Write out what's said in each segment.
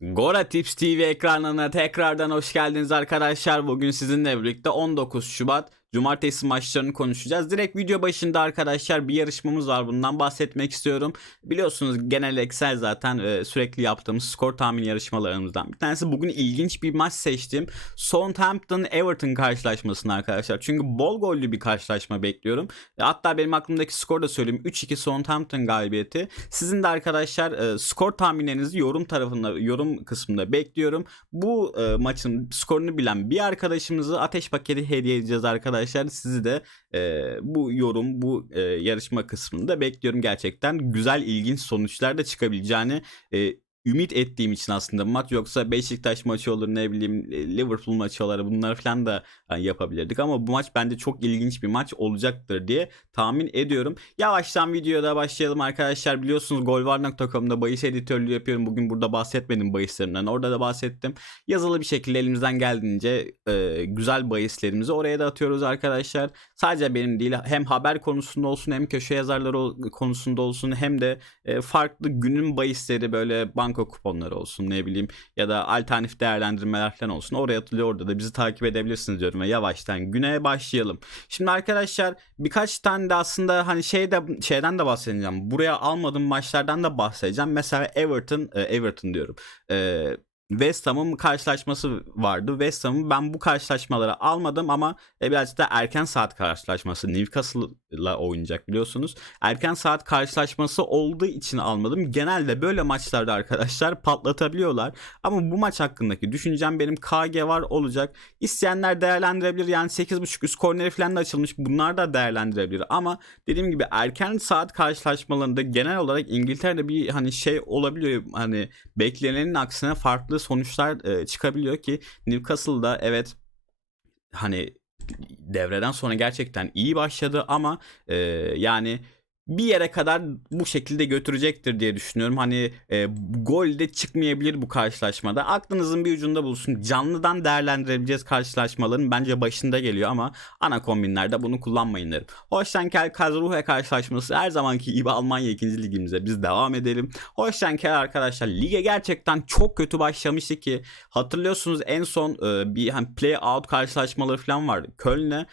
Gora Tips TV ekranına tekrardan hoş geldiniz arkadaşlar. Bugün sizinle birlikte 19 Şubat Cumartesi maçlarını konuşacağız. Direkt video başında arkadaşlar bir yarışmamız var. Bundan bahsetmek istiyorum. Biliyorsunuz genel Excel zaten e, sürekli yaptığımız skor tahmin yarışmalarımızdan. Bir tanesi bugün ilginç bir maç seçtim. Southampton Everton karşılaşmasını arkadaşlar. Çünkü bol gollü bir karşılaşma bekliyorum. E, Hatta benim aklımdaki skor da söyleyeyim. 3-2 Southampton galibiyeti. Sizin de arkadaşlar e, skor tahminlerinizi yorum tarafında, yorum kısmında bekliyorum. Bu e, maçın skorunu bilen bir arkadaşımızı ateş paketi hediye edeceğiz arkadaşlar. Sizi de e, bu yorum, bu e, yarışma kısmında bekliyorum gerçekten. Güzel, ilginç sonuçlar da çıkabileceğini e, ümit ettiğim için aslında maç yoksa Beşiktaş maçı olur ne bileyim e, Liverpool maçı olur bunları falan da hani, yapabilirdik ama bu maç bence çok ilginç bir maç olacaktır diye tahmin ediyorum. Yavaştan videoda başlayalım arkadaşlar. Biliyorsunuz golvar.com'da bahis editörlüğü yapıyorum. Bugün burada bahsetmedim bahislerimden. Orada da bahsettim. Yazılı bir şekilde elimizden geldiğince e, güzel bahislerimizi oraya da atıyoruz arkadaşlar. Sadece benim değil hem haber konusunda olsun hem köşe yazarları konusunda olsun hem de e, farklı günün bahisleri böyle banko kuponları olsun ne bileyim ya da alternatif değerlendirmeler falan olsun. Oraya atılıyor orada da bizi takip edebilirsiniz diyorum ve yavaştan güne başlayalım. Şimdi arkadaşlar birkaç tane de aslında hani şeyde şeyden de bahsedeceğim. Buraya almadığım maçlardan da bahsedeceğim. Mesela Everton e, Everton diyorum. E, West Ham'ın karşılaşması vardı. West Ham'ın ben bu karşılaşmaları almadım ama e, birazcık da erken saat karşılaşması Newcastle'la oynayacak biliyorsunuz. Erken saat karşılaşması olduğu için almadım. Genelde böyle maçlarda arkadaşlar patlatabiliyorlar. Ama bu maç hakkındaki düşüncem benim KG var olacak. İsteyenler değerlendirebilir. Yani 8.5 üst korneri falan da açılmış. Bunlar da değerlendirebilir. Ama dediğim gibi erken saat karşılaşmalarında genel olarak İngiltere'de bir hani şey olabiliyor. Hani beklenenin aksine farklı sonuçlar e, çıkabiliyor ki Newcastle'da evet hani devreden sonra gerçekten iyi başladı ama e, yani bir yere kadar bu şekilde götürecektir diye düşünüyorum. Hani e, gol de çıkmayabilir bu karşılaşmada. Aklınızın bir ucunda bulsun. Canlıdan değerlendirebileceğiz karşılaşmaların bence başında geliyor ama ana kombinlerde bunu kullanmayın derim. Holstenkel Karlsruhe karşılaşması her zamanki gibi Almanya 2. ligimize biz devam edelim. Holstenkel arkadaşlar lige gerçekten çok kötü başlamıştı ki hatırlıyorsunuz en son e, bir hani play out karşılaşmaları falan vardı. Köln'e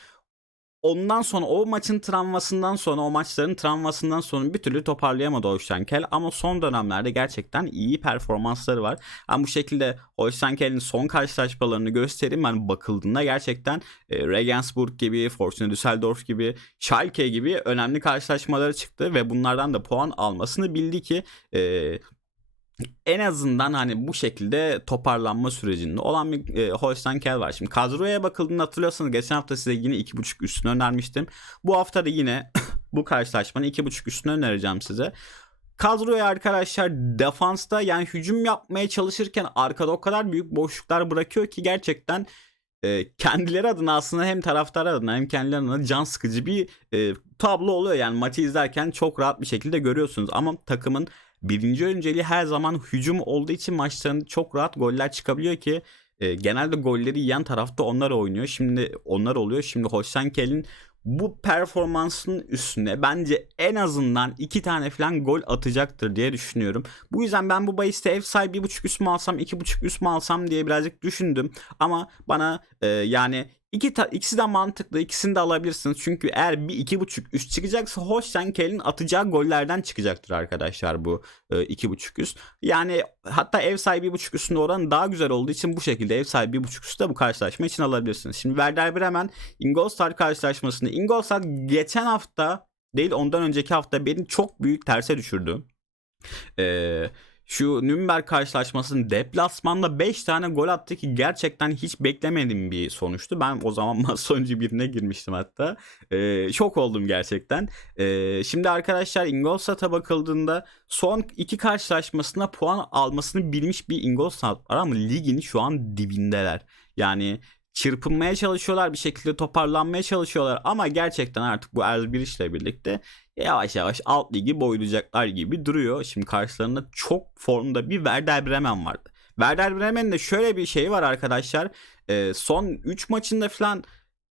Ondan sonra o maçın travmasından sonra o maçların travmasından sonra bir türlü toparlayamadı Holstenkel ama son dönemlerde gerçekten iyi performansları var. Ama bu şekilde Holstenkel'in son karşılaşmalarını göstereyim yani bakıldığında gerçekten e, Regensburg gibi, Fortuna Düsseldorf gibi, Schalke gibi önemli karşılaşmaları çıktı ve bunlardan da puan almasını bildi ki e, en azından hani bu şekilde toparlanma sürecinde olan bir e, Holstein Kiel var. Şimdi kadroya bakıldığında hatırlıyorsanız geçen hafta size yine 2.5 üstünü önermiştim. Bu hafta da yine bu karşılaşmanın 2.5 üstünü önereceğim size. Kadroya arkadaşlar defansta yani hücum yapmaya çalışırken arkada o kadar büyük boşluklar bırakıyor ki gerçekten e, kendileri adına aslında hem taraftar adına hem kendileri adına can sıkıcı bir e, tablo oluyor. Yani maçı izlerken çok rahat bir şekilde görüyorsunuz ama takımın birinci önceliği her zaman hücum olduğu için maçlarında çok rahat goller çıkabiliyor ki e, genelde golleri yiyen tarafta onlar oynuyor. Şimdi onlar oluyor. Şimdi Holstenkel'in bu performansının üstüne bence en azından iki tane falan gol atacaktır diye düşünüyorum. Bu yüzden ben bu bahiste ev sahibi bir buçuk üst mü alsam iki buçuk üst mü alsam diye birazcık düşündüm. Ama bana e, yani İki ta- ikisi de mantıklı. ikisini de alabilirsiniz. Çünkü eğer bir iki buçuk üst çıkacaksa Holstenkel'in atacağı gollerden çıkacaktır arkadaşlar bu e, iki buçuk üst. Yani hatta ev sahibi bir buçuk üstünde oran daha güzel olduğu için bu şekilde ev sahibi bir buçuk üstte bu karşılaşma için alabilirsiniz. Şimdi Werder Bremen Ingolstadt karşılaşmasında Ingolstadt geçen hafta değil ondan önceki hafta beni çok büyük terse düşürdü. Eee şu Nürnberg karşılaşmasının deplasmanda 5 tane gol attı ki gerçekten hiç beklemediğim bir sonuçtu. Ben o zaman maç sonucu birine girmiştim hatta. Ee, şok oldum gerçekten. Ee, şimdi arkadaşlar Ingolstadt'a bakıldığında son iki karşılaşmasında puan almasını bilmiş bir Ingolstadt var ama ligin şu an dibindeler. Yani çırpınmaya çalışıyorlar bir şekilde toparlanmaya çalışıyorlar ama gerçekten artık bu Erz ile birlikte yavaş yavaş alt ligi boylayacaklar gibi duruyor. Şimdi karşılarında çok formda bir Werder Bremen vardı. Werder Bremen'in de şöyle bir şey var arkadaşlar. Ee, son 3 maçında falan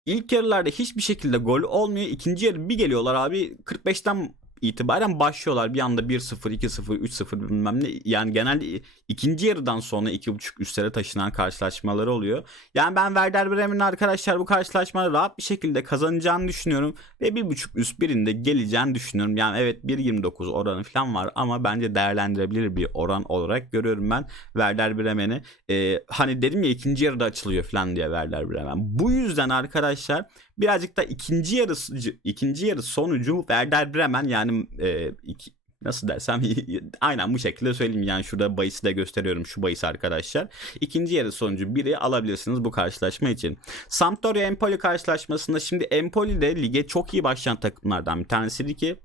ilk yarılarda hiçbir şekilde gol olmuyor. İkinci yarı bir geliyorlar abi 45'ten itibaren başlıyorlar. Bir anda 1-0, 2-0, 3-0 bilmem ne. Yani genelde ikinci yarıdan sonra 2.5 üstlere taşınan karşılaşmaları oluyor. Yani ben Werder Bremen'in arkadaşlar bu karşılaşmada rahat bir şekilde kazanacağını düşünüyorum. Ve 1.5 üst birinde geleceğini düşünüyorum. Yani evet 1.29 oranı falan var ama bence değerlendirebilir bir oran olarak görüyorum ben Werder Bremen'i. Ee, hani dedim ya ikinci yarıda açılıyor falan diye Werder Bremen. Bu yüzden arkadaşlar birazcık da ikinci yarısı ikinci yarı sonucu Werder Bremen yani e, iki, nasıl desem aynen bu şekilde söyleyeyim yani şurada bahisi de gösteriyorum şu bahis arkadaşlar. İkinci yarı sonucu biri alabilirsiniz bu karşılaşma için. Sampdoria Empoli karşılaşmasında şimdi Empoli de lige çok iyi başlayan takımlardan bir tanesiydi ki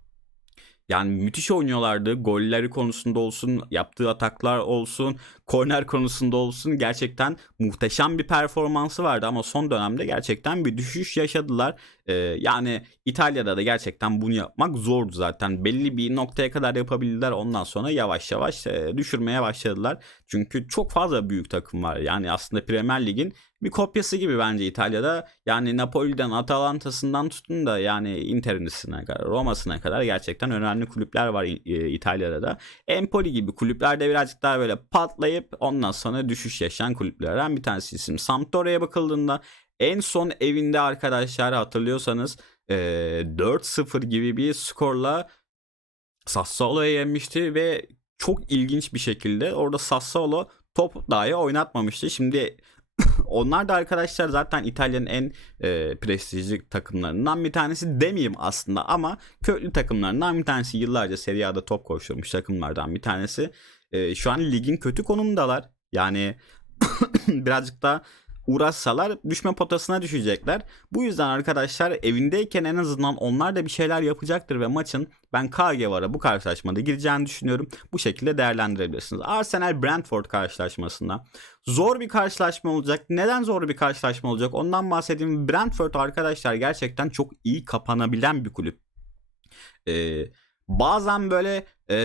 yani müthiş oynuyorlardı. Golleri konusunda olsun, yaptığı ataklar olsun, korner konusunda olsun gerçekten muhteşem bir performansı vardı ama son dönemde gerçekten bir düşüş yaşadılar. Ee, yani İtalya'da da gerçekten bunu yapmak zordu zaten. Belli bir noktaya kadar yapabildiler. Ondan sonra yavaş yavaş e, düşürmeye başladılar. Çünkü çok fazla büyük takım var. Yani aslında Premier Lig'in bir kopyası gibi bence İtalya'da. Yani Napoli'den, Atalanta'sından tutun da yani Inter'ine kadar, Roma'sına kadar gerçekten önemli kulüpler var e, İtalya'da da. Empoli gibi kulüplerde birazcık daha böyle patlayıp ondan sonra düşüş yaşayan kulüplerden bir tanesi isim. Sampdoria'ya bakıldığında en son evinde arkadaşlar hatırlıyorsanız e, 4-0 gibi bir skorla Sassuolo'ya yenmişti ve çok ilginç bir şekilde orada Sassuolo top dahi oynatmamıştı. Şimdi onlar da arkadaşlar zaten İtalya'nın en e, prestijli takımlarından bir tanesi demeyeyim aslında ama köklü takımlarından bir tanesi. Yıllarca Serie A'da top koşturmuş takımlardan bir tanesi. E, şu an ligin kötü konumundalar. Yani birazcık da uğraşsalar düşme potasına düşecekler. Bu yüzden arkadaşlar evindeyken en azından onlar da bir şeyler yapacaktır ve maçın ben KG vara bu karşılaşmada gireceğini düşünüyorum. Bu şekilde değerlendirebilirsiniz. Arsenal Brentford karşılaşmasında zor bir karşılaşma olacak. Neden zor bir karşılaşma olacak? Ondan bahsedeyim. Brentford arkadaşlar gerçekten çok iyi kapanabilen bir kulüp. Eee bazen böyle e,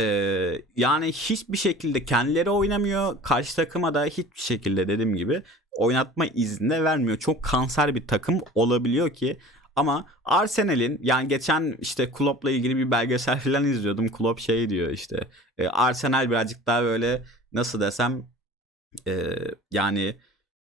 yani hiçbir şekilde kendileri oynamıyor. Karşı takıma da hiçbir şekilde dediğim gibi oynatma izni vermiyor. Çok kanser bir takım olabiliyor ki ama Arsenal'in yani geçen işte Klopp'la ilgili bir belgesel falan izliyordum. Klopp şey diyor işte e, Arsenal birazcık daha böyle nasıl desem e, yani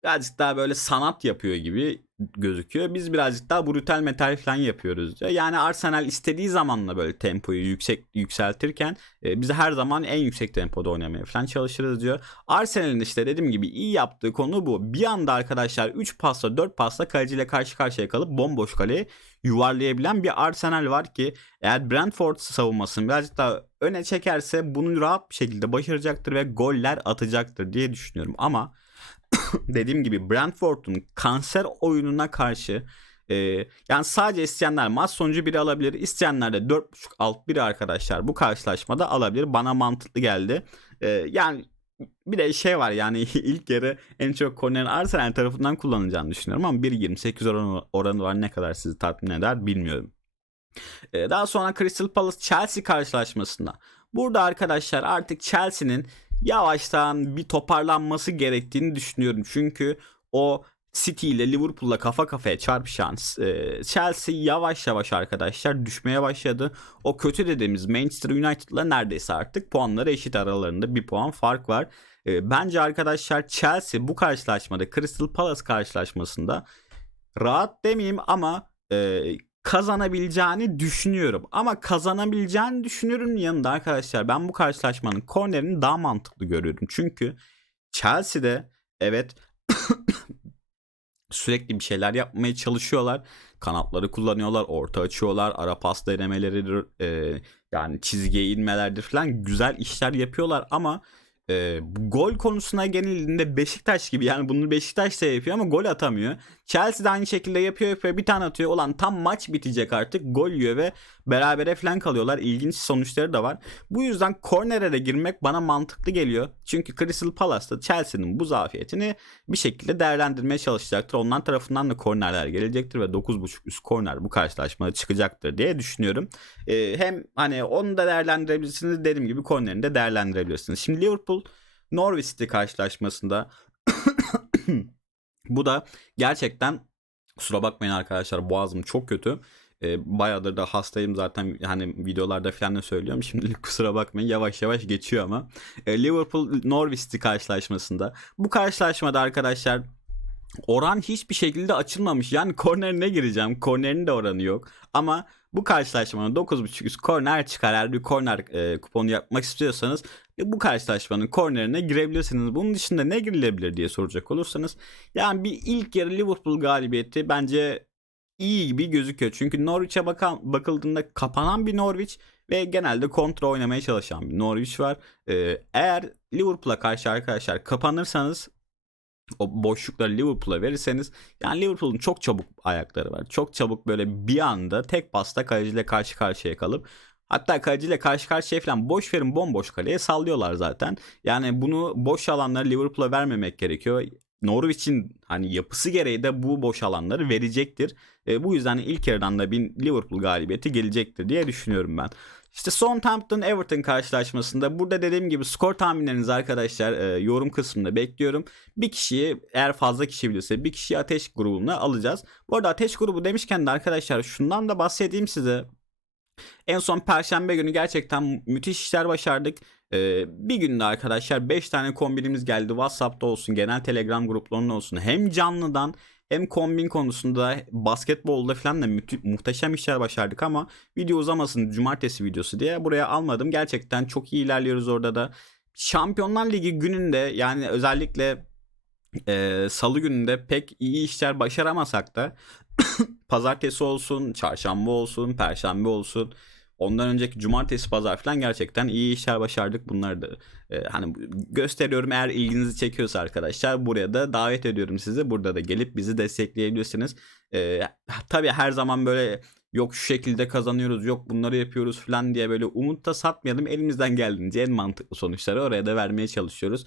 birazcık daha böyle sanat yapıyor gibi gözüküyor. Biz birazcık daha brutal metal falan yapıyoruz diyor. Yani Arsenal istediği zamanla böyle tempoyu yüksek yükseltirken e, biz her zaman en yüksek tempoda oynamaya falan çalışırız diyor. Arsenal'in işte dediğim gibi iyi yaptığı konu bu. Bir anda arkadaşlar 3 pasla 4 pasla kaleciyle karşı karşıya kalıp bomboş kaleye yuvarlayabilen bir Arsenal var ki eğer Brentford savunmasını birazcık daha öne çekerse bunu rahat bir şekilde başaracaktır ve goller atacaktır diye düşünüyorum. Ama dediğim gibi Brentford'un kanser oyununa karşı e, yani sadece isteyenler maç sonucu biri alabilir. İsteyenler de 4.5 alt biri arkadaşlar bu karşılaşmada alabilir. Bana mantıklı geldi. E, yani bir de şey var yani ilk yarı en çok kornerin Arsenal tarafından kullanacağını düşünüyorum ama 1.28 oranı, oranı var ne kadar sizi tatmin eder bilmiyorum. E, daha sonra Crystal Palace Chelsea karşılaşmasında. Burada arkadaşlar artık Chelsea'nin yavaştan bir toparlanması gerektiğini düşünüyorum. Çünkü o City ile Liverpool'la kafa kafaya çarpışan e, Chelsea yavaş yavaş arkadaşlar düşmeye başladı. O kötü dediğimiz Manchester United'la neredeyse artık puanları eşit aralarında bir puan fark var. E, bence arkadaşlar Chelsea bu karşılaşmada Crystal Palace karşılaşmasında rahat demeyeyim ama e, kazanabileceğini düşünüyorum. Ama kazanabileceğini düşünüyorum yanında arkadaşlar ben bu karşılaşmanın kornerini daha mantıklı görüyorum. Çünkü Chelsea'de evet sürekli bir şeyler yapmaya çalışıyorlar. Kanatları kullanıyorlar, orta açıyorlar, ara pas denemeleridir, e, yani çizgiye inmelerdir falan güzel işler yapıyorlar ama e, gol konusuna genelinde Beşiktaş gibi yani bunu Beşiktaş da yapıyor ama gol atamıyor. Chelsea de aynı şekilde yapıyor yapıyor bir tane atıyor. Olan tam maç bitecek artık gol yiyor ve berabere falan kalıyorlar. İlginç sonuçları da var. Bu yüzden kornere de girmek bana mantıklı geliyor. Çünkü Crystal Palace'da Chelsea'nin bu zafiyetini bir şekilde değerlendirmeye çalışacaktır. Ondan tarafından da kornerler gelecektir ve 9.5 üst korner bu karşılaşmada çıkacaktır diye düşünüyorum. Ee, hem hani onu da değerlendirebilirsiniz dediğim gibi kornerini de değerlendirebilirsiniz. Şimdi Liverpool Norwich City karşılaşmasında bu da gerçekten kusura bakmayın arkadaşlar boğazım çok kötü. E, bayağıdır da hastayım zaten hani videolarda falan da söylüyorum. Şimdilik kusura bakmayın yavaş yavaş geçiyor ama. E, Liverpool Norwich karşılaşmasında. Bu karşılaşmada arkadaşlar oran hiçbir şekilde açılmamış. Yani kornerine gireceğim. Kornerin de oranı yok. Ama bu karşılaşmanın 9.5 üst korner çıkar. Eğer bir korner e, kuponu yapmak istiyorsanız e, bu karşılaşmanın kornerine girebilirsiniz. Bunun dışında ne girilebilir diye soracak olursanız yani bir ilk yarı Liverpool galibiyeti bence iyi gibi gözüküyor. Çünkü Norwich'e bakan, bakıldığında kapanan bir Norwich ve genelde kontra oynamaya çalışan bir Norwich var. Ee, eğer Liverpool'a karşı arkadaşlar kapanırsanız o boşlukları Liverpool'a verirseniz yani Liverpool'un çok çabuk ayakları var. Çok çabuk böyle bir anda tek pasta kaleciyle karşı karşıya kalıp Hatta kaleciyle karşı karşıya falan boş verin bomboş kaleye sallıyorlar zaten. Yani bunu boş alanları Liverpool'a vermemek gerekiyor. Norwich'in hani yapısı gereği de bu boş alanları verecektir. E, bu yüzden ilk yarıdan da bir Liverpool galibiyeti gelecektir diye düşünüyorum ben. İşte Southampton Everton karşılaşmasında burada dediğim gibi skor tahminlerinizi arkadaşlar e, yorum kısmında bekliyorum. Bir kişiyi eğer fazla kişi bilirse bir kişiyi ateş grubuna alacağız. Bu arada ateş grubu demişken de arkadaşlar şundan da bahsedeyim size. En son perşembe günü gerçekten müthiş işler başardık. Ee, bir günde arkadaşlar 5 tane kombinimiz geldi. WhatsApp'ta olsun, genel Telegram gruplarında olsun. Hem canlıdan hem kombin konusunda basketbolda falan da muhteşem işler başardık ama video uzamasın cumartesi videosu diye buraya almadım. Gerçekten çok iyi ilerliyoruz orada da. Şampiyonlar Ligi gününde yani özellikle e, salı gününde pek iyi işler başaramasak da pazartesi olsun, çarşamba olsun, perşembe olsun. Ondan önceki cumartesi pazar falan gerçekten iyi işler başardık. Bunları da e, hani gösteriyorum eğer ilginizi çekiyorsa arkadaşlar buraya da davet ediyorum sizi. Burada da gelip bizi destekleyebilirsiniz. E, tabii her zaman böyle yok şu şekilde kazanıyoruz yok bunları yapıyoruz falan diye böyle umut da satmayalım. Elimizden geldiğince en mantıklı sonuçları oraya da vermeye çalışıyoruz.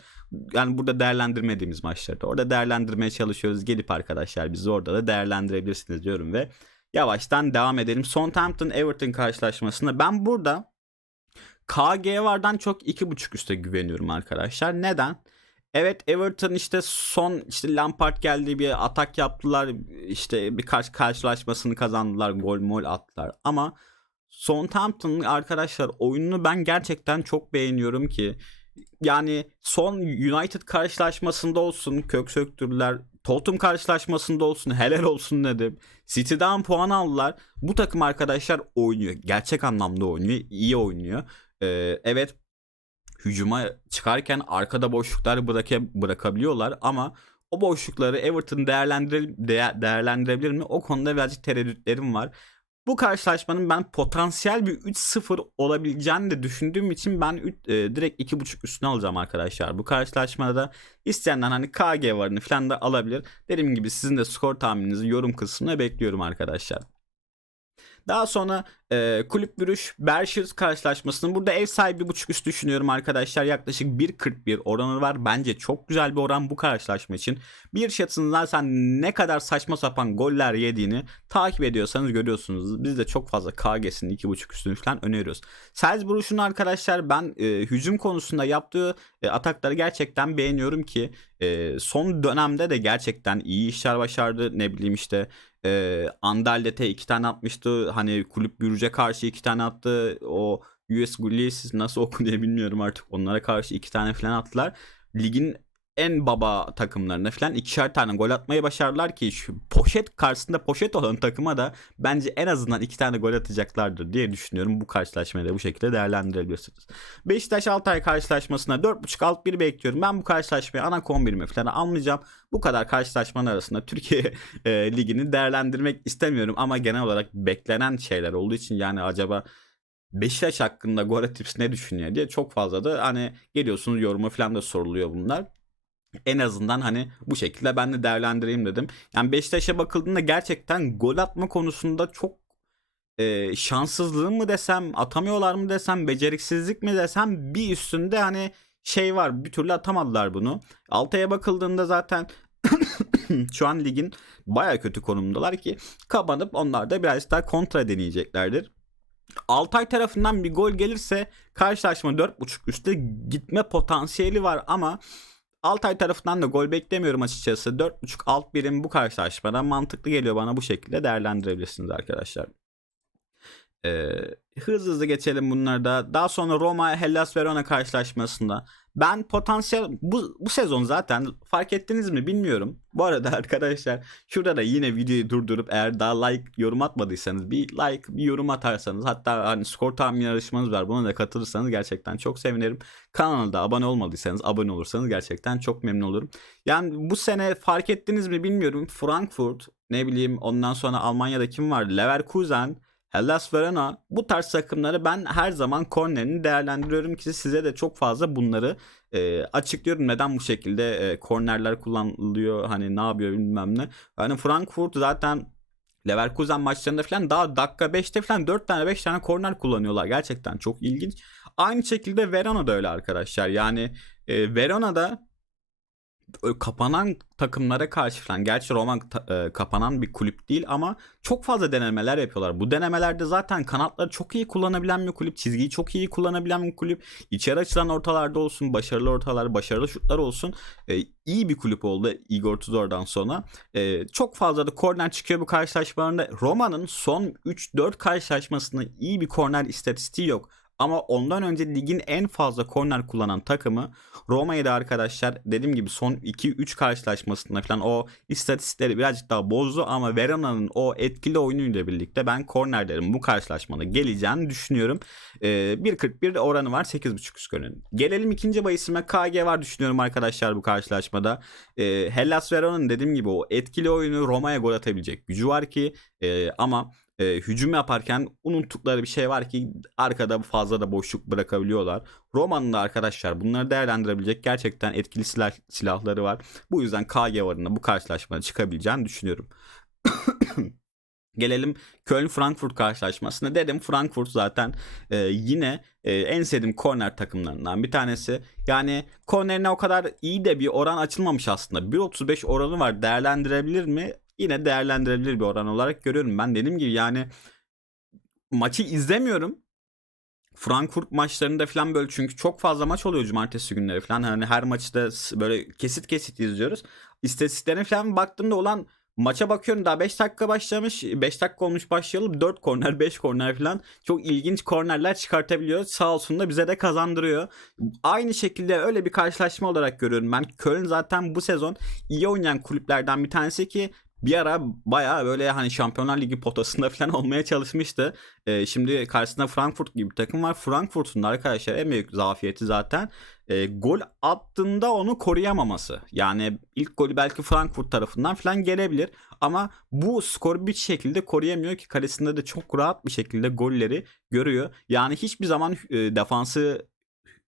Yani burada değerlendirmediğimiz maçlarda orada değerlendirmeye çalışıyoruz. Gelip arkadaşlar bizi orada da değerlendirebilirsiniz diyorum ve yavaştan devam edelim. Southampton Everton karşılaşmasında ben burada KG vardan çok 2.5 üste güveniyorum arkadaşlar. Neden? Evet Everton işte son işte Lampard geldi bir atak yaptılar. işte birkaç karşılaşmasını kazandılar. Gol mol attılar. Ama Southampton'ın arkadaşlar oyununu ben gerçekten çok beğeniyorum ki yani son United karşılaşmasında olsun kök söktürdüler. Tottenham karşılaşmasında olsun helal olsun dedim. City'den puan aldılar. Bu takım arkadaşlar oynuyor. Gerçek anlamda oynuyor. iyi oynuyor. Ee, evet hücuma çıkarken arkada boşluklar bıraka, bırakabiliyorlar ama o boşlukları Everton değerlendir, değerlendirebilir mi? O konuda birazcık tereddütlerim var. Bu karşılaşmanın ben potansiyel bir 3-0 olabileceğini de düşündüğüm için ben e, direkt 2.5 üstüne alacağım arkadaşlar. Bu karşılaşmada isteyenler hani KG varını falan da alabilir. Dediğim gibi sizin de skor tahmininizi yorum kısmına bekliyorum arkadaşlar. Daha sonra e, kulüp bürüş Berkshire karşılaşmasının burada ev sahibi buçuk üst düşünüyorum arkadaşlar. Yaklaşık 1.41 oranı var. Bence çok güzel bir oran bu karşılaşma için. Bir şatın zaten ne kadar saçma sapan goller yediğini takip ediyorsanız görüyorsunuz. Biz de çok fazla KG'sinin 2.5 üstünü falan öneriyoruz. Salzburg'un arkadaşlar ben e, hücum konusunda yaptığı e, atakları gerçekten beğeniyorum ki e, son dönemde de gerçekten iyi işler başardı. Ne bileyim işte e, Anderlet'e iki tane atmıştı. Hani kulüp Bürüc'e karşı iki tane attı. O US Gullis nasıl okunuyor bilmiyorum artık. Onlara karşı iki tane falan attılar. Ligin en baba takımlarına falan ikişer tane gol atmayı başardılar ki şu poşet karşısında poşet olan takıma da bence en azından iki tane gol atacaklardır diye düşünüyorum. Bu karşılaşmayı da bu şekilde değerlendirebilirsiniz. Beşiktaş Altay karşılaşmasına 4.5 alt 1 bekliyorum. Ben bu karşılaşmayı ana kombinimi falan almayacağım. Bu kadar karşılaşmanın arasında Türkiye e, ligini değerlendirmek istemiyorum ama genel olarak beklenen şeyler olduğu için yani acaba Beşiktaş hakkında Gora Tips ne düşünüyor diye çok fazla da hani geliyorsunuz yoruma falan da soruluyor bunlar en azından hani bu şekilde ben de değerlendireyim dedim. Yani Beşiktaş'a bakıldığında gerçekten gol atma konusunda çok e, şanssızlığı mı desem, atamıyorlar mı desem, beceriksizlik mi desem bir üstünde hani şey var bir türlü atamadılar bunu. Altay'a bakıldığında zaten şu an ligin baya kötü konumdalar ki kapanıp onlar da biraz daha kontra deneyeceklerdir. Altay tarafından bir gol gelirse karşılaşma 4.5 üstte gitme potansiyeli var ama Altay tarafından da gol beklemiyorum açıkçası. 4.5 alt birim bu karşılaşmada mantıklı geliyor bana bu şekilde değerlendirebilirsiniz arkadaşlar. Ee, hızlı hızlı geçelim bunları da. Daha sonra Roma Hellas Verona karşılaşmasında ben potansiyel bu, bu sezon zaten fark ettiniz mi bilmiyorum. Bu arada arkadaşlar şurada da yine videoyu durdurup eğer daha like yorum atmadıysanız bir like bir yorum atarsanız hatta hani skor tahmin yarışmanız var buna da katılırsanız gerçekten çok sevinirim. Kanala da abone olmadıysanız abone olursanız gerçekten çok memnun olurum. Yani bu sene fark ettiniz mi bilmiyorum. Frankfurt ne bileyim ondan sonra Almanya'da kim var? Leverkusen Hellas Verona bu tarz takımları ben her zaman kornerini değerlendiriyorum ki size de çok fazla bunları e, açıklıyorum neden bu şekilde e, kornerler kullanılıyor hani ne yapıyor bilmem ne. Hani Frankfurt zaten Leverkusen maçlarında falan daha dakika 5'te falan 4 tane 5 tane korner kullanıyorlar. Gerçekten çok ilginç. Aynı şekilde Verona da öyle arkadaşlar. Yani e, Verona'da kapanan takımlara karşı falan gerçi Roma e, kapanan bir kulüp değil ama çok fazla denemeler yapıyorlar. Bu denemelerde zaten kanatları çok iyi kullanabilen bir kulüp, çizgiyi çok iyi kullanabilen bir kulüp. İçeri açılan ortalarda olsun, başarılı ortalar, başarılı şutlar olsun. E, iyi bir kulüp oldu Igor Tudor'dan sonra. E, çok fazla da korner çıkıyor bu karşılaşmalarında. Roma'nın son 3-4 karşılaşmasında iyi bir korner istatistiği yok. Ama ondan önce ligin en fazla korner kullanan takımı Roma'ydı arkadaşlar. Dediğim gibi son 2-3 karşılaşmasında falan o istatistikleri birazcık daha bozdu ama Verona'nın o etkili oyunuyla birlikte ben kornerlerin bu karşılaşmada geleceğini düşünüyorum. Ee, 1.41 oranı var 8.5 üst Gelelim ikinci bayisime KG var düşünüyorum arkadaşlar bu karşılaşmada. Ee, Hellas Verona'nın dediğim gibi o etkili oyunu Roma'ya gol atabilecek gücü var ki e, ama e, hücum yaparken unuttukları bir şey var ki arkada fazla da boşluk bırakabiliyorlar. Roma'nın da arkadaşlar bunları değerlendirebilecek gerçekten etkili silah, silahları var. Bu yüzden KG varında bu karşılaşmada çıkabileceğini düşünüyorum. Gelelim Köln-Frankfurt karşılaşmasına. Dedim Frankfurt zaten e, yine e, en sevdiğim korner takımlarından bir tanesi. Yani kornerine o kadar iyi de bir oran açılmamış aslında. 1.35 oranı var. Değerlendirebilir mi? Yine değerlendirebilir bir oran olarak görüyorum. Ben dediğim gibi yani maçı izlemiyorum. Frankfurt maçlarında falan böyle çünkü çok fazla maç oluyor cumartesi günleri falan. Hani her maçta böyle kesit kesit izliyoruz. İstatistiklerine falan baktığımda olan maça bakıyorum daha 5 dakika başlamış. 5 dakika olmuş başlayalım. 4 korner 5 korner falan. Çok ilginç kornerler çıkartabiliyor. Sağ olsun da bize de kazandırıyor. Aynı şekilde öyle bir karşılaşma olarak görüyorum ben. Köln zaten bu sezon iyi oynayan kulüplerden bir tanesi ki bir ara baya böyle hani Şampiyonlar Ligi potasında falan olmaya çalışmıştı. Ee, şimdi karşısında Frankfurt gibi bir takım var. Frankfurt'un arkadaşlar en büyük zafiyeti zaten e, gol attığında onu koruyamaması. Yani ilk golü belki Frankfurt tarafından falan gelebilir. Ama bu skoru bir şekilde koruyamıyor ki kalesinde de çok rahat bir şekilde golleri görüyor. Yani hiçbir zaman e, defansı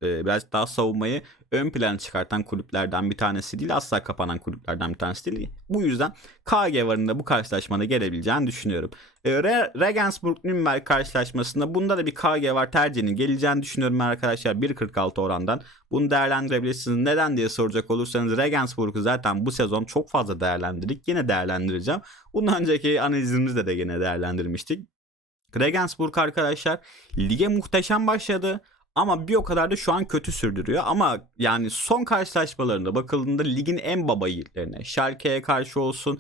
e, biraz daha savunmayı ön plana çıkartan kulüplerden bir tanesi değil. Asla kapanan kulüplerden bir tanesi değil. Bu yüzden KG varında bu karşılaşmada gelebileceğini düşünüyorum. E, Regensburg-Nürnberg karşılaşmasında bunda da bir KG var tercihinin geleceğini düşünüyorum arkadaşlar. 1.46 orandan. Bunu değerlendirebilirsiniz. Neden diye soracak olursanız Regensburg'u zaten bu sezon çok fazla değerlendirdik. Yine değerlendireceğim. Bundan önceki analizimizde de yine değerlendirmiştik. Regensburg arkadaşlar lige muhteşem başladı. Ama bir o kadar da şu an kötü sürdürüyor. Ama yani son karşılaşmalarında bakıldığında ligin en baba yiğitlerine. Schalke'ye karşı olsun.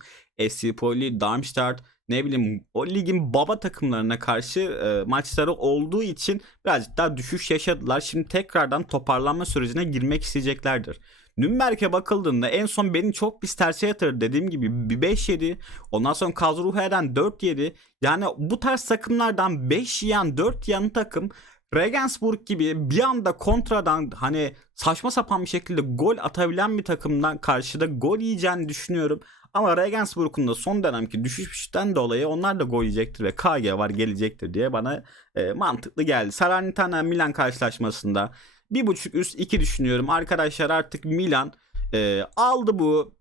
SC Poli, Darmstadt ne bileyim o ligin baba takımlarına karşı e, maçları olduğu için birazcık daha düşüş yaşadılar. Şimdi tekrardan toparlanma sürecine girmek isteyeceklerdir. Nürnberg'e bakıldığında en son beni çok pis terse yatırdı. Dediğim gibi bir 5 yedi. Ondan sonra Karlsruhe'den 4 yedi. Yani bu tarz takımlardan 5 yiyen 4 yiyen takım Regensburg gibi bir anda kontradan hani saçma sapan bir şekilde gol atabilen bir takımdan karşıda gol yiyeceğini düşünüyorum. Ama Regensburg'un da son dönemki düşüşten dolayı onlar da gol yiyecektir ve KG var gelecektir diye bana e, mantıklı geldi. Salernitana Milan karşılaşmasında bir buçuk üst iki düşünüyorum. Arkadaşlar artık Milan e, aldı bu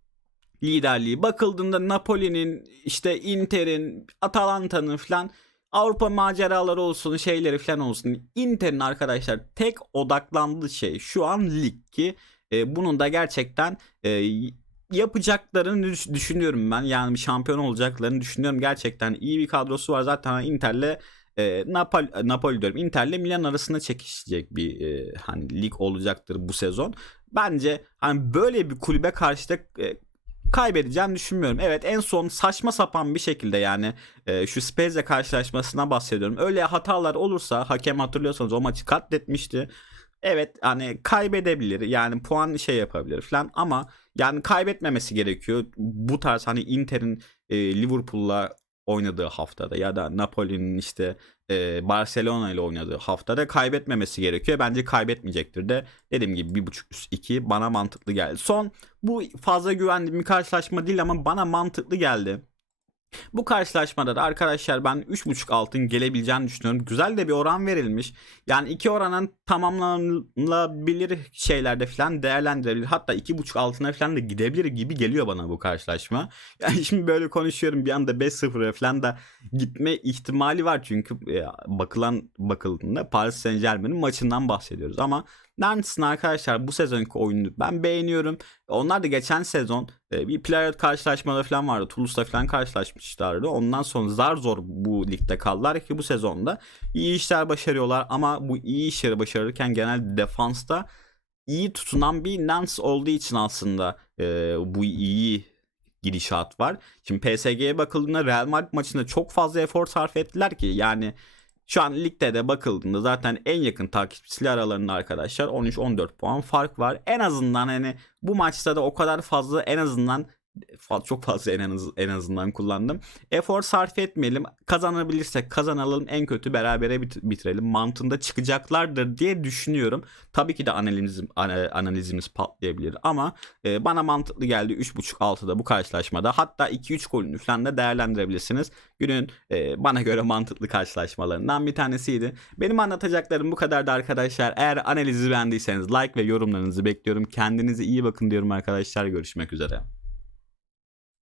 liderliği. Bakıldığında Napoli'nin işte Inter'in Atalanta'nın falan Avrupa maceraları olsun şeyleri falan olsun. Inter'in arkadaşlar tek odaklandığı şey şu an lig ki e, bunun da gerçekten e, yapacaklarını düşünüyorum ben. Yani şampiyon olacaklarını düşünüyorum. Gerçekten iyi bir kadrosu var. Zaten Inter'le e, Napoli, Napoli diyorum. Inter'le Milan arasında çekişecek bir e, hani lig olacaktır bu sezon. Bence hani böyle bir kulübe karşı da e, kaybedeceğini düşünmüyorum. Evet en son saçma sapan bir şekilde yani e, şu Spezia karşılaşmasına bahsediyorum. Öyle hatalar olursa hakem hatırlıyorsanız o maçı katletmişti. Evet hani kaybedebilir yani puan şey yapabilir falan ama yani kaybetmemesi gerekiyor. Bu tarz hani Inter'in e, Liverpool'la oynadığı haftada ya da Napoli'nin işte e, Barcelona ile oynadığı haftada kaybetmemesi gerekiyor. Bence kaybetmeyecektir de dediğim gibi bir buçuk üst iki bana mantıklı geldi. Son bu fazla güvendiğim bir karşılaşma değil ama bana mantıklı geldi. Bu karşılaşmada da arkadaşlar ben 3.5 altın gelebileceğini düşünüyorum. Güzel de bir oran verilmiş. Yani iki oranın tamamlanabilir şeylerde falan değerlendirebilir. Hatta 2.5 altına falan da gidebilir gibi geliyor bana bu karşılaşma. Yani şimdi böyle konuşuyorum bir anda 5-0'a falan da gitme ihtimali var. Çünkü e, bakılan bakıldığında Paris Saint Germain'in maçından bahsediyoruz. Ama Nancy'sin arkadaşlar bu sezonki oyunu ben beğeniyorum. Onlar da geçen sezon e, bir playoff karşılaşmaları falan vardı. Toulouse'la falan karşılaşmışlardı. Ondan sonra zar zor bu ligde kaldılar ki bu sezonda iyi işler başarıyorlar ama bu iyi işleri başarırken genel defansta iyi tutunan bir Nance olduğu için aslında e, bu iyi gidişat var. Şimdi PSG'ye bakıldığında Real Madrid maçında çok fazla efor sarf ettiler ki yani şu an ligde de bakıldığında zaten en yakın takipçisi aralarında arkadaşlar 13-14 puan fark var. En azından hani bu maçta da o kadar fazla en azından çok fazla en, az, en azından kullandım. Efor sarf etmeyelim. Kazanabilirsek kazanalım. En kötü berabere bit- bitirelim. Mantığında çıkacaklardır diye düşünüyorum. Tabii ki de analizim ana- analizimiz patlayabilir ama e, bana mantıklı geldi 3.5-6'da bu karşılaşmada. Hatta 2-3 golünü falan da değerlendirebilirsiniz. Günün e, bana göre mantıklı karşılaşmalarından bir tanesiydi. Benim anlatacaklarım bu kadardı arkadaşlar. Eğer analizi beğendiyseniz like ve yorumlarınızı bekliyorum. Kendinize iyi bakın diyorum arkadaşlar. Görüşmek üzere.